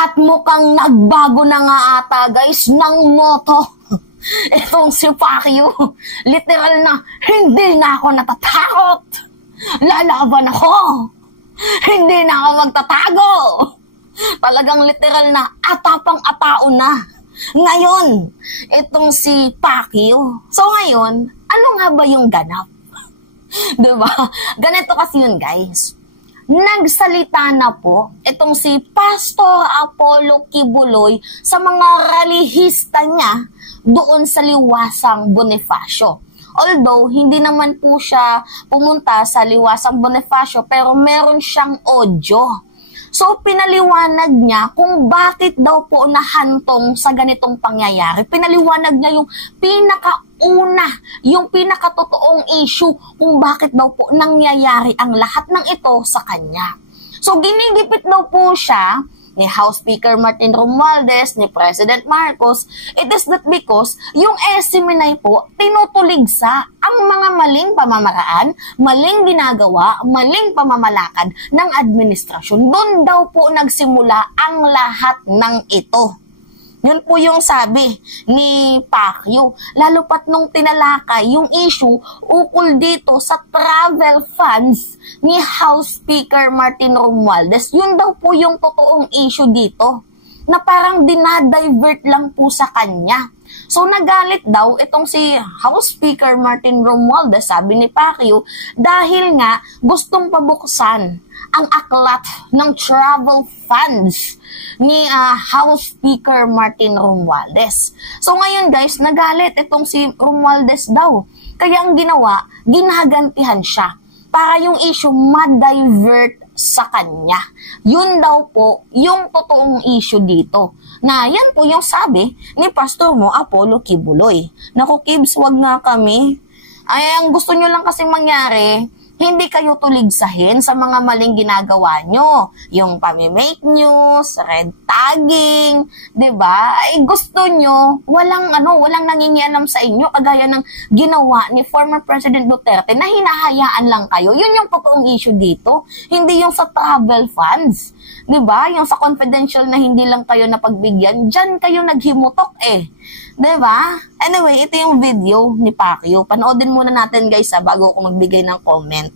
At mukhang nagbago na nga ata guys ng moto. Itong si Pacquiao, literal na hindi na ako natatakot. Lalaban ako. Hindi na ako magtatago. Talagang literal na atapang-atao na. Ngayon, itong si Pacquiao. So ngayon, ano nga ba yung ganap? Diba? Ganito kasi yun guys. Nagsalita na po itong si Pastor Apollo Kibuloy sa mga relihista niya doon sa Liwasang Bonifacio. Although, hindi naman po siya pumunta sa Liwasang Bonifacio pero meron siyang audio. So, pinaliwanag niya kung bakit daw po nahantong sa ganitong pangyayari. Pinaliwanag niya yung pinakauna, yung pinakatotoong issue kung bakit daw po nangyayari ang lahat ng ito sa kanya. So, ginigipit daw po siya ni House Speaker Martin Romualdez, ni President Marcos. It is that because yung SMNI po tinutuligsa ang mga maling pamamaraan, maling ginagawa, maling pamamalakad ng administrasyon. Doon daw po nagsimula ang lahat ng ito. Yun po yung sabi ni Pacquiao. Lalo pat nung tinalakay yung issue ukol dito sa travel funds ni House Speaker Martin Romualdez. Yun daw po yung totoong issue dito na parang dinadivert lang po sa kanya. So nagalit daw itong si House Speaker Martin Romualdez, sabi ni Pacquiao, dahil nga gustong pabuksan ang aklat ng travel funds ni House Speaker Martin Romualdez. So ngayon guys, nagalit itong si Romualdez daw. Kaya ang ginawa, ginagantihan siya para yung issue ma-divert sa kanya. Yun daw po yung totoong issue dito. Na yan po yung sabi ni Pastor mo Apollo Kibuloy. Naku Kibs, wag nga kami. Ay, ang gusto nyo lang kasi mangyari, hindi kayo tuligsahin sa mga maling ginagawa nyo. Yung pami-make news, red tagging, 'di ba? Ay gusto nyo, walang nangingialam sa inyo kagaya ng ginawa ni former President Duterte na hinahayaan lang kayo. Yun yung totoong issue dito, hindi yung sa travel funds. 'Di ba? Yung sa confidential na hindi lang kayo napagbigyan, diyan kayo naghimutok eh. 'Di ba? Anyway, ito yung video ni Pacquiao. Panoodin muna natin guys bago ako magbigay ng comment.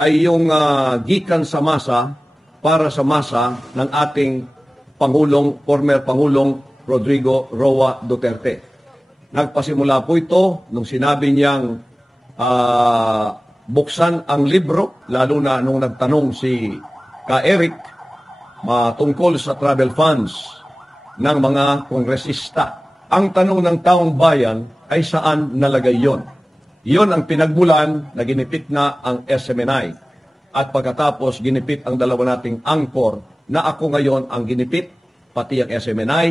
Yung gikan sa masa para sa masa ng ating former Pangulong Rodrigo Roa Duterte. Nagpasimula po ito nung sinabi niyang buksan ang libro, lalo na nung nagtanong si Ka Eric tungkol sa travel funds ng mga kongresista. Ang tanong ng taong bayan ay saan nalagay yon? Yon ang pinagmulan na ginipit na ang SMNI. At pagkatapos ginipit ang dalawa nating angkor na ako ngayon ang ginipit, pati ang SMNI,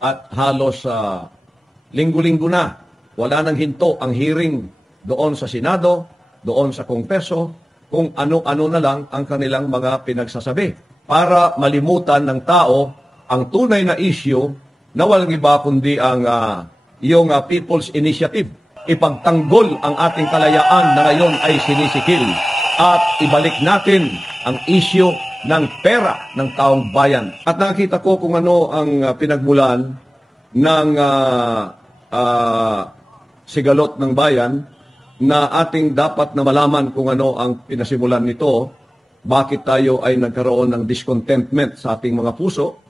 at halos linggo-linggo na. Wala nang hinto ang hearing doon sa Senado, doon sa Kongreso, kung ano-ano na lang ang kanilang mga pinagsasabi. Para malimutan ng tao ang tunay na issue na walang iba kundi ang yung People's Initiative. Ipagtanggol ang ating kalayaan na ngayon ay sinisikil at ibalik natin ang issue ng pera ng taong bayan. At nakita ko kung ano ang pinagmulan ng sigalot ng bayan na ating dapat na malaman kung ano ang pinasimulan nito. Bakit tayo ay nagkaroon ng discontentment sa ating mga puso?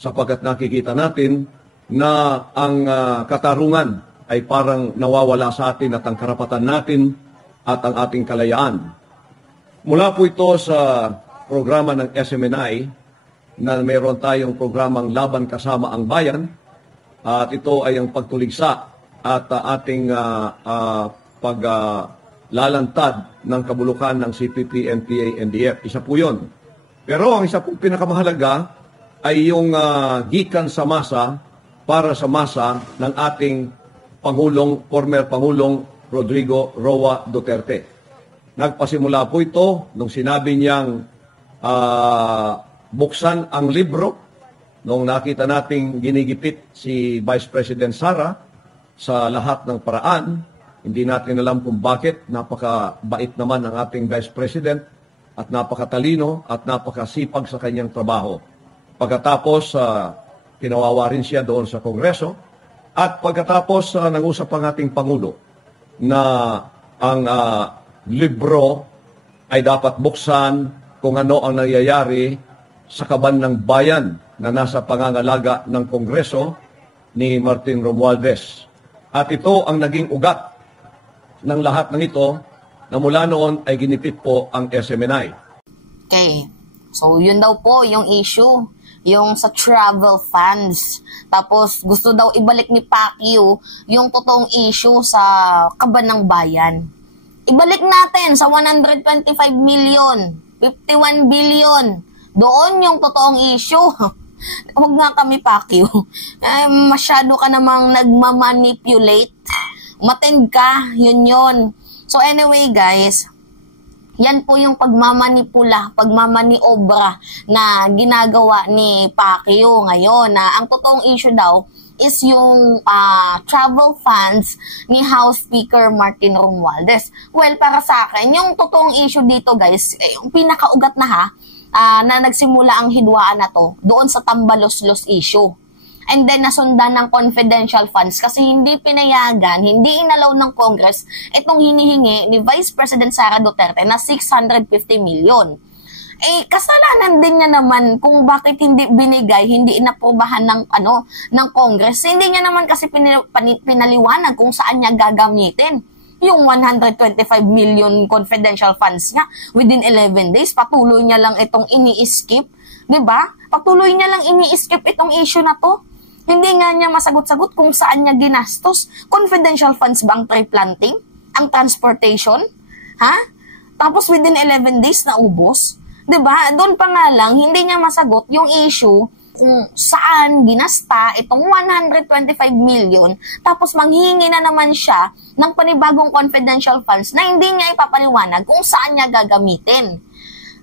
Sapagkat nakikita natin na ang katarungan ay parang nawawala sa atin at ang karapatan natin at ang ating kalayaan. Mula po ito sa programa ng SMNI na mayroon tayong programang Laban Kasama ang Bayan at ito ay ang pagtuligsa at ating lalantad ng kabulukan ng CPP, NPA, NDF. Isa po yun. Pero ang isa pong pinakamahalaga ay yung gikan sa masa para sa masa ng ating former Pangulong Rodrigo Roa Duterte. Nagpasimula po ito nung sinabi niyang buksan ang libro nung nakita nating ginigipit si Vice President Sara sa lahat ng paraan. Hindi natin alam kung bakit. Napakabait naman ng ating Vice President. at napakatalino at napakasipag sa kanyang trabaho. Pagkatapos, kinawawa rin siya doon sa Kongreso. At pagkatapos, nag-usap ang ating Pangulo na ang libro ay dapat buksan kung ano ang nangyayari sa kaban ng bayan na nasa pangangalaga ng Kongreso ni Martin Romualdez. At ito ang naging ugat ng lahat ng ito na mula noon ay ginipit po ang SMNI. Okay. So, yun daw po yung issue. Yung sa travel funds. Tapos, gusto daw ibalik ni Pacquiao yung totoong issue sa kaban ng bayan. Ibalik natin sa 125 million, 51 billion. Doon yung totoong issue. Huwag nga kami, Pacquiao. Masyado ka namang nagmamanipulate. Matend ka, yun. So anyway guys, yan po yung pagmamaniobra na ginagawa ni Pacquiao ngayon. Na ang totoong issue daw is yung travel funds ni House Speaker Martin Romualdez. Well, para sa akin, yung totoong issue dito guys, yung pinakaugat na na nagsimula ang hidwaan na to doon sa Tambalos-Los issue. And then nasundan ng confidential funds kasi hindi pinayagan, hindi inalaw ng Congress itong hinihingi ni Vice President Sara Duterte na 650 million. Kasalanan din niya naman kung bakit hindi binigay, hindi inaprobahan ng Congress. Hindi niya naman kasi pinaliwanag kung saan niya gagamitin yung 125 million confidential funds niya within 11 days. Patuloy niya lang itong ini-skip, 'di ba? Patuloy niya lang ini-skip itong issue na to. Hindi nga niya masagot-sagot kung saan niya ginastos. Confidential funds ba ang tree planting? Ang transportation? Tapos within 11 days na ubos? 'Di ba? Doon pa nga lang hindi niya masagot yung issue kung saan ginasta itong 125 million, tapos manghihingi na naman siya ng panibagong confidential funds na hindi niya ipapaliwanag kung saan niya gagamitin.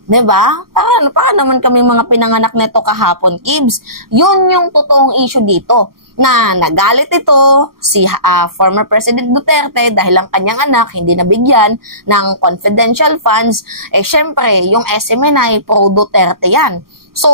Diba? Paano naman kami mga pinanganak nito kahapon, Kibs? Yun yung totoong issue dito. Na nagalit ito si former President Duterte dahil ang kanyang anak hindi nabigyan ng confidential funds. Syempre, yung SMNI pro Duterte yan. So,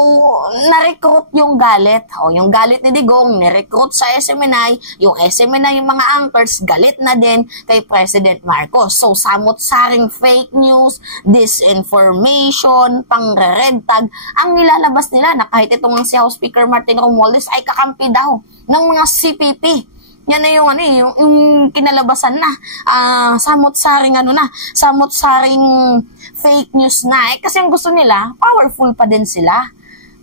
na-recruit yung galit. Yung galit ni Digong, na-recruit sa SMNI. Yung SMNI, yung mga anchors, galit na din kay President Marcos. So, samot-saring fake news, disinformation, pang-red tag, ang nilalabas nila na kahit itong si House Speaker Martin Romualdez ay kakampi daw ng mga CPP. Yan na yung kinalabasan na. Samot-saring fake news na. Kasi ang gusto nila, powerful pa din sila.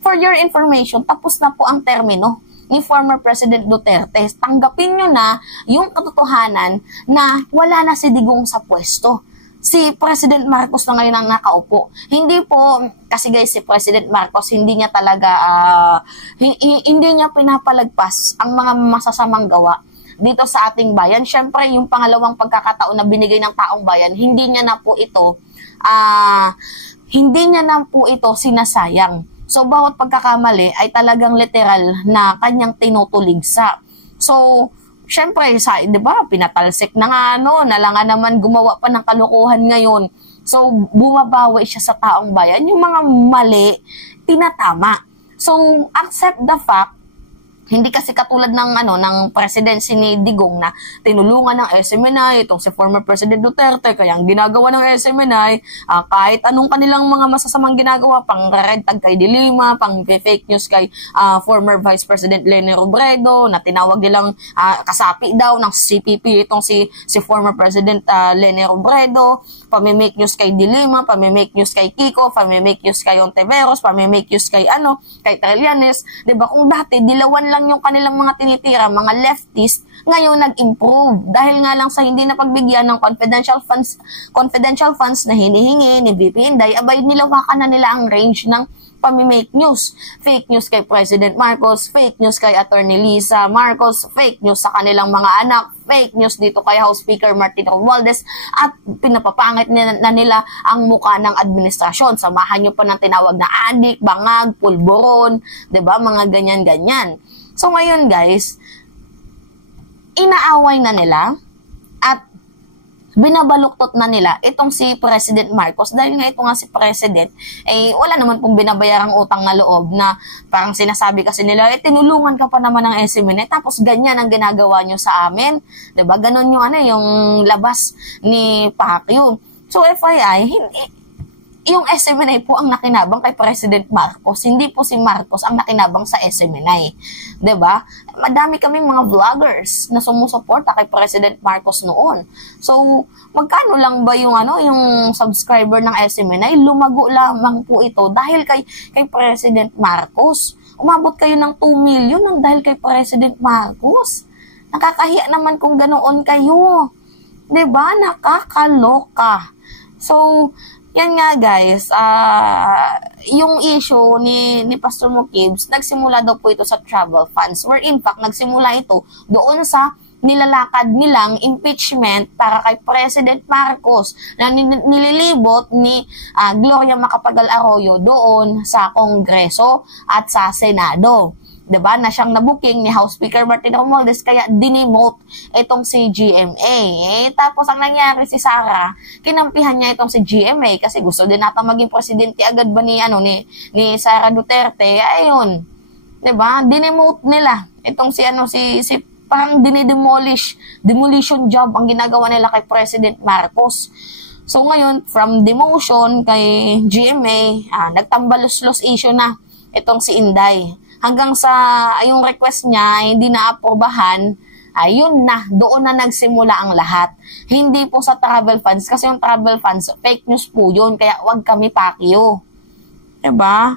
For your information, tapos na po ang termino ni former President Duterte. Tanggapin nyo na yung katotohanan na wala na si Digong sa pwesto. Si President Marcos na ngayon ang nakaupo. Hindi po, kasi guys, si President Marcos, hindi niya talaga, hindi niya pinapalagpas ang mga masasamang gawa dito sa ating bayan. Siyempre, yung pangalawang pagkakataon na binigay ng taong bayan, hindi niya na po ito sinasayang. So, bawat pagkakamali ay talagang literal na kanyang tinutuligsa. So, syempre, di ba, pinatalsik na nga, nalangan naman gumawa pa ng kalokohan ngayon. So, bumabawi siya sa taong bayan. Yung mga mali, tinatama. So, accept the fact. Hindi kasi katulad ng presidency ni Digong na tinulungan ng SMNI, itong si former President Duterte, kaya ang ginagawa ng SMNI, kahit anong kanilang mga masasamang ginagawa, pang red tag kay Dilima, pang fake news kay former Vice President Leni Robredo, na tinawag nilang kasapi daw ng CPP, itong si former President Leni Robredo, pamimake news kay Dilima, pamimake news kay Kiko, pamimake news kay Ontiveros, pamimake news kay Trillanes. Diba, kung dati dilawan lang yung kanilang mga tinitira, mga leftist, ngayon nag-improve dahil nga lang sa hindi na pagbigyan ng confidential funds na hinihingi ni VP Inday, abay nilawakan na nila ang range ng pamimake news. Fake news kay President Marcos, fake news kay Attorney Lisa Marcos, fake news sa kanilang mga anak, fake news dito kay House Speaker Martin Romualdez, at pinapapangit na nila ang muka ng administrasyon. Samahan nyo pa ng tinawag na adik, bangag, pulburon, 'di ba? Mga ganyan-ganyan. So ngayon guys, inaaway na nila at binabaluktot na nila itong si President Marcos dahil nga ito nga si President wala naman pong binabayarang utang na loob na parang sinasabi kasi nila tinulungan ka pa naman ng SMNI tapos ganyan ang ginagawa nyo sa amin, 'di ba? Ganon yung yung labas ni Pacquiao. So FYI, yung SMNI po ang nakinabang kay President Marcos, hindi po si Marcos ang nakinabang sa SMNI. 'Di ba? Madami kaming mga vloggers na sumusuporta kay President Marcos noon. So, magkano lang ba yung yung subscriber ng SMNI? Lumago lamang po ito dahil kay President Marcos. Umabot kayo ng 2 million nang dahil kay President Marcos. Nakakahiya naman kung ganoon kayo. 'Di ba? Nakakaloka. So, yan nga guys, yung issue ni Pastor Mukibs, nagsimula daw po ito sa travel funds. Where in fact, nagsimula ito doon sa nilalakad nilang impeachment para kay President Marcos na nililibot ni Gloria Macapagal Arroyo doon sa Kongreso at sa Senado. 'Di ba? Na siyang nabuking ni House Speaker Martin Romualdez kaya dinemote itong si GMA. Tapos ang nangyari si Sara, kinampihan niya itong si GMA kasi gusto din nata maging presidente agad ba ni Sara Duterte. Ayun. 'Di ba? Dinemote nila itong si parang demolition job ang ginagawa nila kay President Marcos. So ngayon, from demotion kay GMA, nagtambalos-los issue na itong si Inday. Hanggang sa yung request niya hindi na-aprobahan, ayun na, doon na nagsimula ang lahat. Hindi po sa travel funds, kasi yung travel funds, fake news po yun, kaya wag kami Pacquiao. Diba?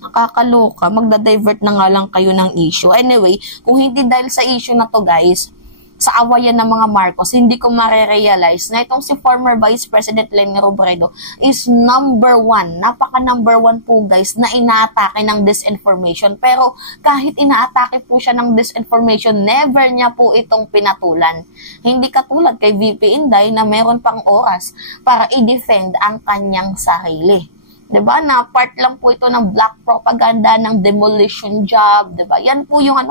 Nakakaloka, magda-divert na nga lang kayo ng issue. Anyway, kung hindi dahil sa issue na to guys, sa awayan ng mga Marcos, hindi ko marerealize na itong si former Vice President Leni Robredo is number 1. Napaka number 1 po guys na inaatake ng disinformation. Pero kahit inaatake po siya ng disinformation, never niya po itong pinatulan. Hindi katulad kay VP Inday na meron pang oras para i-defend ang kanyang sarili. 'Di ba? Na part lang po ito ng black propaganda ng demolition job, 'di ba? Yan po yung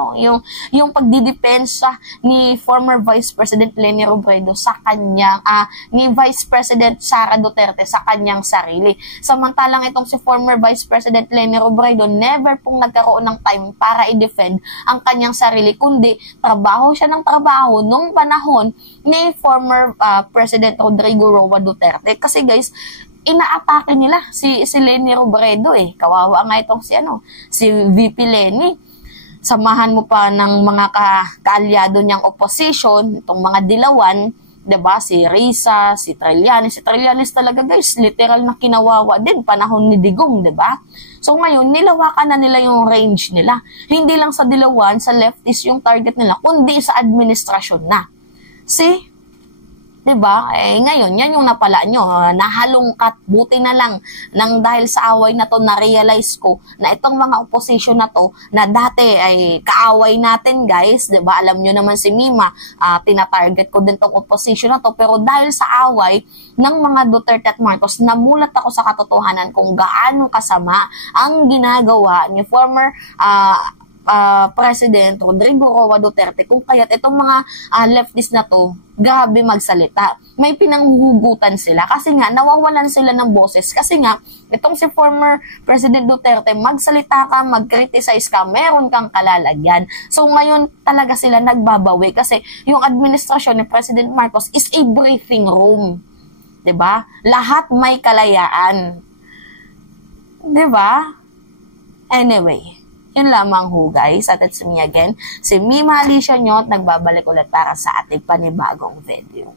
yung pagdidepensa ni former Vice President Leni Robredo sa kanyang ni Vice President Sara Duterte sa kanyang sarili. Samantalang itong si former Vice President Leni Robredo never pong nagkaroon ng time para i-defend ang kanyang sarili, kundi trabaho siya ng trabaho nung panahon ni former President Rodrigo Roa Duterte. Kasi guys, inaatake nila si Leni Robredo Kawawa nga itong si VP Leni. Samahan mo pa ng mga kaalyado niyang opposition, itong mga dilawan, 'di ba? Si Risa, si Trillanes. Si Trillanes talaga guys, literal na kinawawa din panahon ni Digong, 'di ba? So ngayon, nilawakan na nila yung range nila. Hindi lang sa dilawan, sa leftist yung target nila, kundi sa administrasyon na. See? 'Di ba? Ngayon, yan yung napala nyo. Nahalungkat, buti na lang nang dahil sa away na to, na-realize ko na itong mga opposition na to, na dati ay kaaway natin guys, 'di ba? Alam nyo naman si Mima, tina-target ko din tong opposition na to, pero dahil sa away ng mga Duterte at Marcos, namulat ako sa katotohanan kung gaano kasama ang ginagawa ni former President Rodrigo Roa Duterte, kung kaya't itong mga leftist na to, grabe magsalita. May pinanghuhugutan sila kasi nga nawawalan sila ng boses. Kasi nga, itong si former President Duterte, magsalita ka, mag-criticize ka, meron kang kalalagyan. So ngayon talaga sila nagbabawi kasi yung administrasyon ni President Marcos is a briefing room. 'Di ba? Lahat may kalayaan. 'Di ba? Anyway, yun lamang ho guys, at it's me again, si Mima Alicia Nyot, nagbabalik ulit para sa ating panibagong video.